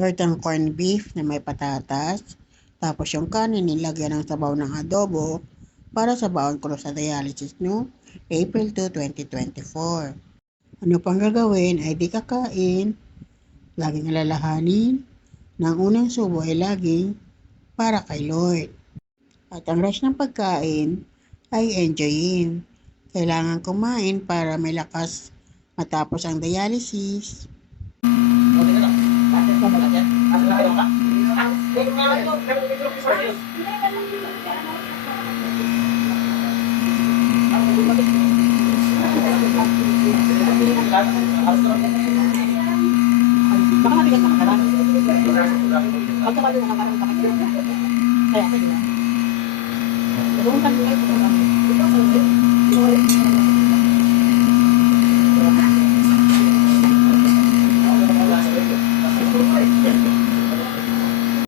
tortang corned beef na may patatas, tapos yung kanin nilagyan ng sabaw ng adobo para sa baon ko sa dialysis no April 2, 2024. Ano pang gagawin ay di kakain, laging alalahanin, ng unang subo ay laging para kay Lord. At ang rest ng pagkain ay enjoyin. Kailangan kumain para may lakas matapos ang dialysis. Baka mabigat na ka. Pagkabalo na parang bakit. Kaya ako yun. Doon kami ay ito.